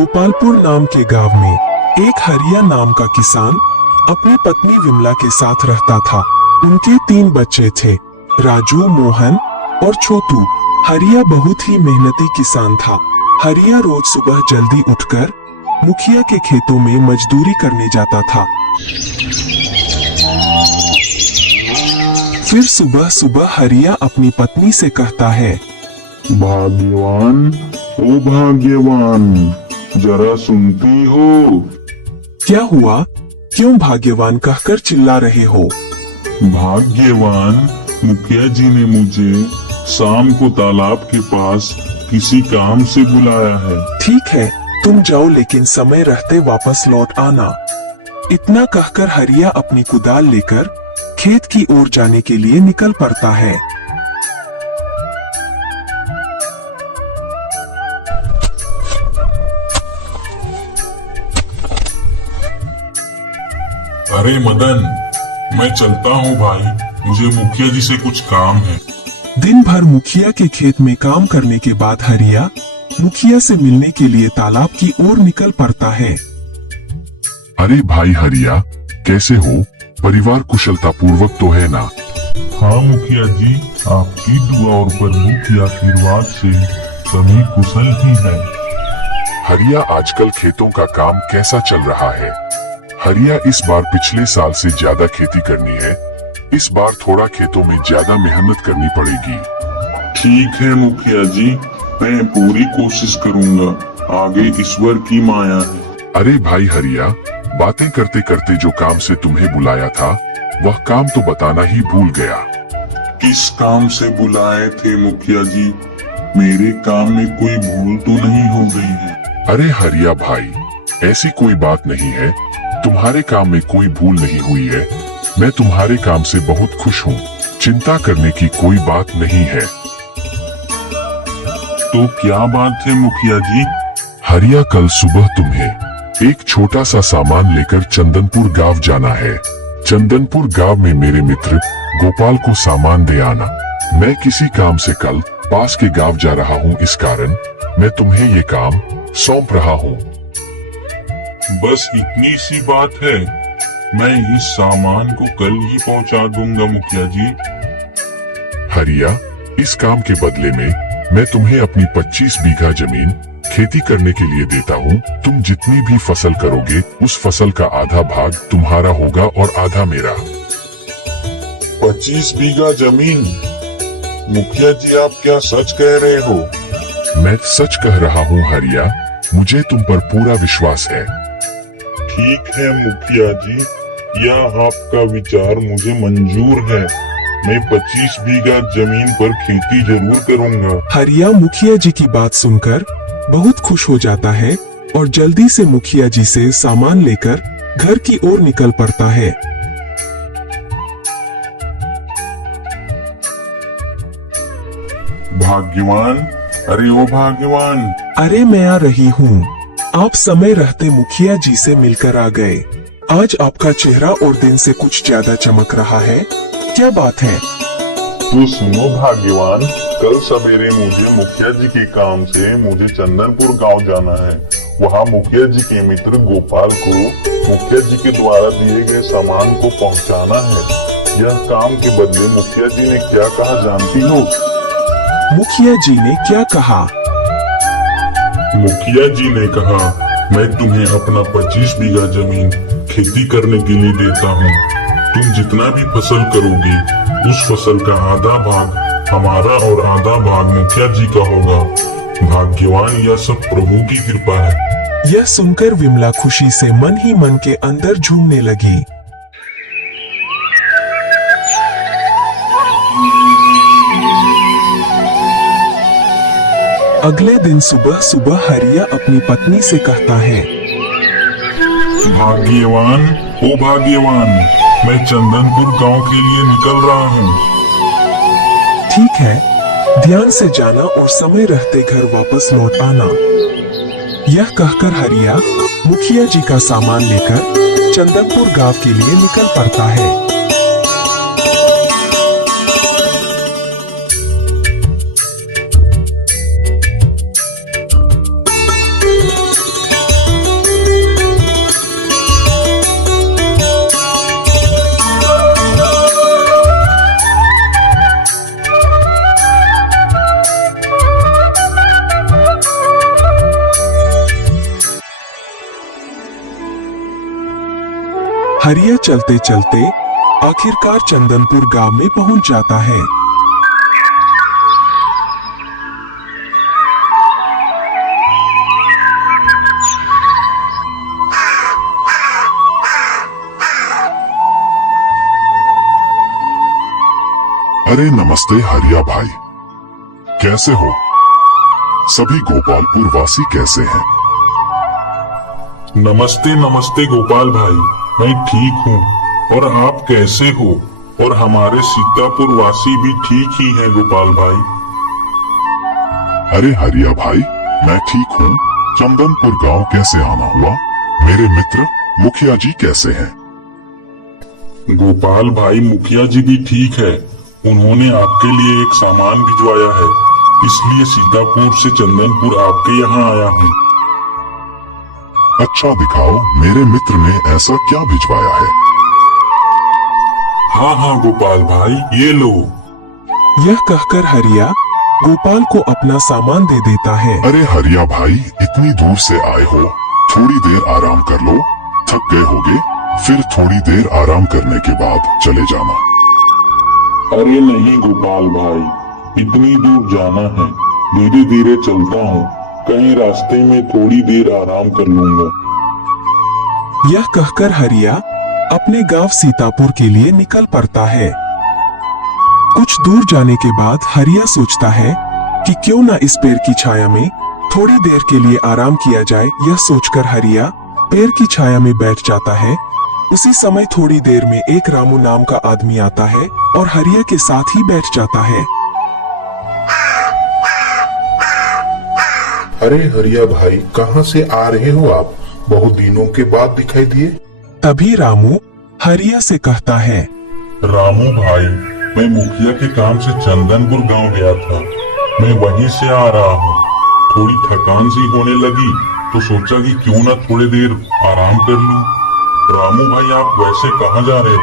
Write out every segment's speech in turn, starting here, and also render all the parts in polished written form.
गोपालपुर नाम के गांव में एक हरिया नाम का किसान अपनी पत्नी विमला के साथ रहता था। उनके 3 बच्चे थे, राजू, मोहन और छोटू। हरिया बहुत ही मेहनती किसान था। हरिया रोज सुबह जल्दी उठकर मुखिया के खेतों में मजदूरी करने जाता था। फिर सुबह सुबह हरिया अपनी पत्नी से कहता है, भाग्यवान, ओ भाग्यवान, जरा सुनती हो? क्या हुआ? क्यों भाग्यवान कहकर चिल्ला रहे हो? भाग्यवान, मुखिया जी ने मुझे शाम को तालाब के पास किसी काम से बुलाया है। ठीक है, तुम जाओ, लेकिन समय रहते वापस लौट आना। इतना कहकर हरिया अपनी कुदाल लेकर खेत की ओर जाने के लिए निकल पड़ता है। अरे मदन, मैं चलता हूँ भाई, मुझे मुखिया जी से कुछ काम है। दिन भर मुखिया के खेत में काम करने के बाद हरिया मुखिया से मिलने के लिए तालाब की ओर निकल पड़ता है। अरे भाई हरिया, कैसे हो? परिवार कुशलता पूर्वक तो है ना? हाँ मुखिया जी, आपकी दुआ और प्रभु की आशीर्वाद से सभी कुशल ही है। हरिया, आजकल खेतों का काम कैसा चल रहा है? हरिया, इस बार पिछले साल से ज्यादा खेती करनी है। इस बार थोड़ा खेतों में ज्यादा मेहनत करनी पड़ेगी। ठीक है मुखिया जी, मैं पूरी कोशिश करूंगा। आगे ईश्वर की माया है। अरे भाई हरिया, बातें करते करते जो काम से तुम्हें बुलाया था वह काम तो बताना ही भूल गया। किस काम से बुलाए थे मुखिया जी? मेरे काम में कोई भूल तो नहीं हो गई है? अरे हरिया भाई, ऐसी कोई बात नहीं है। तुम्हारे काम में कोई भूल नहीं हुई है। मैं तुम्हारे काम से बहुत खुश हूँ। चिंता करने की कोई बात नहीं है। तो क्या बात है मुखिया जी? हरिया, कल सुबह तुम्हें एक छोटा सा सामान लेकर चंदनपुर गांव जाना है। चंदनपुर गांव में मेरे मित्र गोपाल को सामान दे आना। मैं किसी काम से कल पास के गांव जा रहा हूँ, इस कारण मैं तुम्हें ये काम सौंप रहा हूँ। बस इतनी सी बात है, मैं इस सामान को कल ही पहुंचा दूंगा मुखिया जी। हरिया, इस काम के बदले में मैं तुम्हें अपनी 25 बीघा जमीन खेती करने के लिए देता हूँ। तुम जितनी भी फसल करोगे उस फसल का आधा भाग तुम्हारा होगा और आधा मेरा। 25 बीघा जमीन? मुखिया जी, आप क्या सच कह रहे हो? मैं सच कह रहा हूँ हरिया, मुझे तुम पर पूरा विश्वास है। ठीक है मुखिया जी, यह आपका विचार मुझे मंजूर है। मैं 25 बीघा जमीन पर खेती जरूर करूंगा। हरिया मुखिया जी की बात सुनकर बहुत खुश हो जाता है और जल्दी से मुखिया जी से सामान लेकर घर की ओर निकल पड़ता है। भाग्यवान, अरे ओ भाग्यवान। अरे मैं आ रही हूँ। आप समय रहते मुखिया जी से मिलकर आ गए। आज आपका चेहरा और दिन से कुछ ज्यादा चमक रहा है, क्या बात है? तो सुनो भाग्यवान, कल सवेरे मुझे मुखिया जी के काम से मुझे चंदनपुर गांव जाना है। वहां मुखिया जी के मित्र गोपाल को मुखिया जी के द्वारा दिए गए सामान को पहुंचाना है। यह काम के बदले मुखिया जी ने क्या कहा जानती हो? मुखिया जी ने क्या कहा? मुखिया जी ने कहा, मैं तुम्हें अपना 25 बीघा जमीन खेती करने के लिए देता हूँ। तुम जितना भी फसल करोगे उस फसल का आधा भाग हमारा और आधा भाग मुखिया जी का होगा। भाग्यवान, यह सब प्रभु की कृपा है। यह सुनकर विमला खुशी से मन ही मन के अंदर झूमने लगी। अगले दिन सुबह सुबह हरिया अपनी पत्नी से कहता है, भाग्यवान, ओ भाग्यवान, मैं चंदनपुर गांव के लिए निकल रहा हूँ। ठीक है, ध्यान से जाना और समय रहते घर वापस लौट आना। यह कहकर हरिया मुखिया जी का सामान लेकर चंदनपुर गांव के लिए निकल पड़ता है। हरिया चलते चलते आखिरकार चंदनपुर गांव में पहुंच जाता है। अरे नमस्ते हरिया भाई, कैसे हो? सभी गोपालपुर वासी कैसे हैं? नमस्ते नमस्ते गोपाल भाई, मैं ठीक हूँ। और आप कैसे हो? और हमारे सीतापुर वासी भी ठीक ही हैं गोपाल भाई। अरे हरिया भाई, मैं ठीक हूँ। चंदनपुर गांव कैसे आना हुआ? मेरे मित्र मुखिया जी कैसे हैं? गोपाल भाई, मुखिया जी भी ठीक है। उन्होंने आपके लिए एक सामान भिजवाया है, इसलिए सीतापुर से चंदनपुर आपके यहाँ आया हूँ। अच्छा दिखाओ, मेरे मित्र ने ऐसा क्या भिजवाया है? हाँ हाँ गोपाल भाई, ये लो। यह कहकर हरिया गोपाल को अपना सामान दे देता है। अरे हरिया भाई, इतनी दूर से आए हो, थोड़ी देर आराम कर लो। थक गए होगे, फिर थोड़ी देर आराम करने के बाद चले जाना। अरे नहीं गोपाल भाई, इतनी दूर जाना है, धीरे धीरे चलता हूँ, कहीं रास्ते में थोड़ी देर आराम कर लूंगा। यह कहकर हरिया अपने गांव सीतापुर के लिए निकल पड़ता है। कुछ दूर जाने के बाद हरिया सोचता है कि क्यों ना इस पेड़ की छाया में थोड़ी देर के लिए आराम किया जाए। यह सोचकर हरिया पेड़ की छाया में बैठ जाता है। उसी समय थोड़ी देर में एक रामू नाम का आदमी आता है और हरिया के साथ ही बैठ जाता है। अरे हरिया भाई, कहाँ से आ रहे हो आप? बहुत दिनों के बाद दिखाई दिए। तभी रामू हरिया से कहता है, रामू भाई, मैं मुखिया के काम से चंदनपुर गांव गया था, मैं वहीं से आ रहा हूँ। थोड़ी थकान सी होने लगी तो सोचा कि क्यों ना थोड़ी देर आराम कर लूं। रामू भाई, आप वैसे कहाँ जा रहे हो?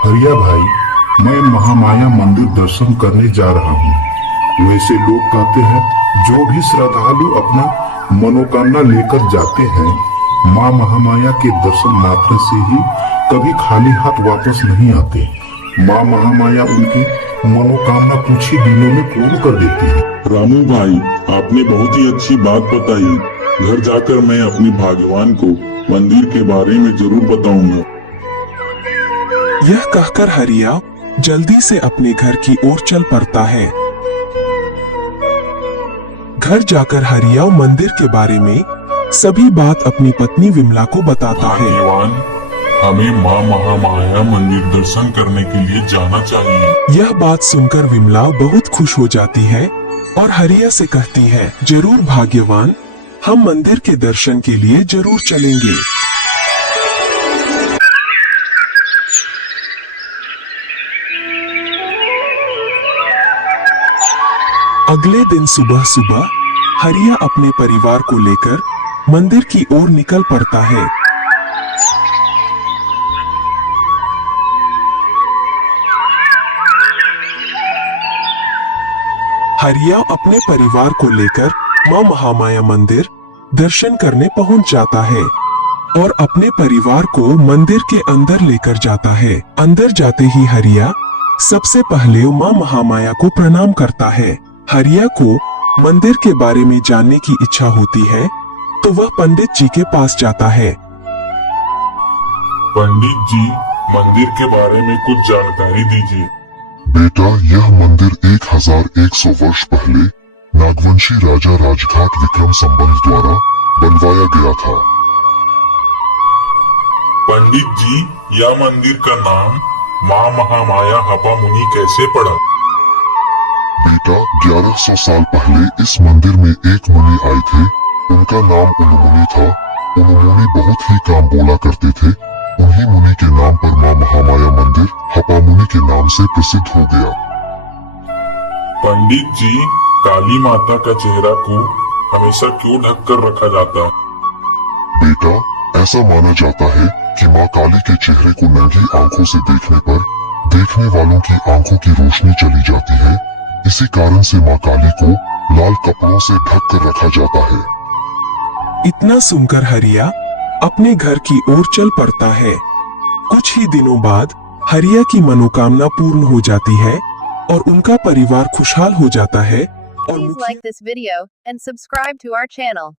हरिया भाई, मैं महामाया मंदिर दर्शन करने जा रहा हूँ। वैसे लोग कहते हैं, जो भी श्रद्धालु अपना मनोकामना लेकर जाते हैं, माँ महामाया के दर्शन मात्र से ही कभी खाली हाथ वापस नहीं आते। माँ महामाया उनकी मनोकामना कुछ ही दिनों में पूर्ण कर देती है। रामू भाई, आपने बहुत ही अच्छी बात बताई। घर जाकर मैं अपने भाग्यवान को मंदिर के बारे में जरूर बताऊंगा। यह कहकर हरिया जल्दी से अपने घर की ओर चल पड़ता है। घर जाकर हरिया मंदिर के बारे में सभी बात अपनी पत्नी विमला को बताता है। भाग्यवान, हमें माँ महामाया मंदिर दर्शन करने के लिए जाना चाहिए। यह बात सुनकर विमला बहुत खुश हो जाती है और हरिया से कहती है, जरूर भाग्यवान, हम मंदिर के दर्शन के लिए जरूर चलेंगे। अगले दिन सुबह सुबह हरिया अपने परिवार को लेकर मंदिर की ओर निकल पड़ता है। हरिया अपने परिवार को लेकर माँ महामाया मंदिर दर्शन करने पहुंच जाता है और अपने परिवार को मंदिर के अंदर लेकर जाता है। अंदर जाते ही हरिया सबसे पहले माँ महामाया को प्रणाम करता है। हरिया को मंदिर के बारे में जानने की इच्छा होती है तो वह पंडित जी के पास जाता है। पंडित जी, मंदिर के बारे में कुछ जानकारी दीजिए। बेटा, यह मंदिर 1100 वर्ष पहले नागवंशी राजा राजघाट विक्रम संबंध द्वारा बनवाया गया था। पंडित जी, यह मंदिर का नाम माँ महामाया हपा मुनि कैसे पड़ा? बेटा, 1100 साल पहले इस मंदिर में एक मुनि आए थे। उनका नाम उनुमुनि था। उनुमुनि बहुत ही काम बोला करते थे। उन्हीं मुनि के नाम पर माँ महामाया मंदिर हपा मुनि के नाम से प्रसिद्ध हो गया। पंडित जी, काली माता का चेहरा को हमेशा क्यों ढक कर रखा जाता है? बेटा, ऐसा माना जाता है कि माँ काली के चेहरे को नंगी आंखों से देखने पर देखने वालों की आंखों की रोशनी चली जाती है। इसी कारण से माँ काली को लाल कपड़ों से ढक कर रखा जाता है। इतना सुनकर हरिया अपने घर की ओर चल पड़ता है। कुछ ही दिनों बाद हरिया की मनोकामना पूर्ण हो जाती है और उनका परिवार खुशहाल हो जाता है और Please मुखिया like this video and subscribe to our channel.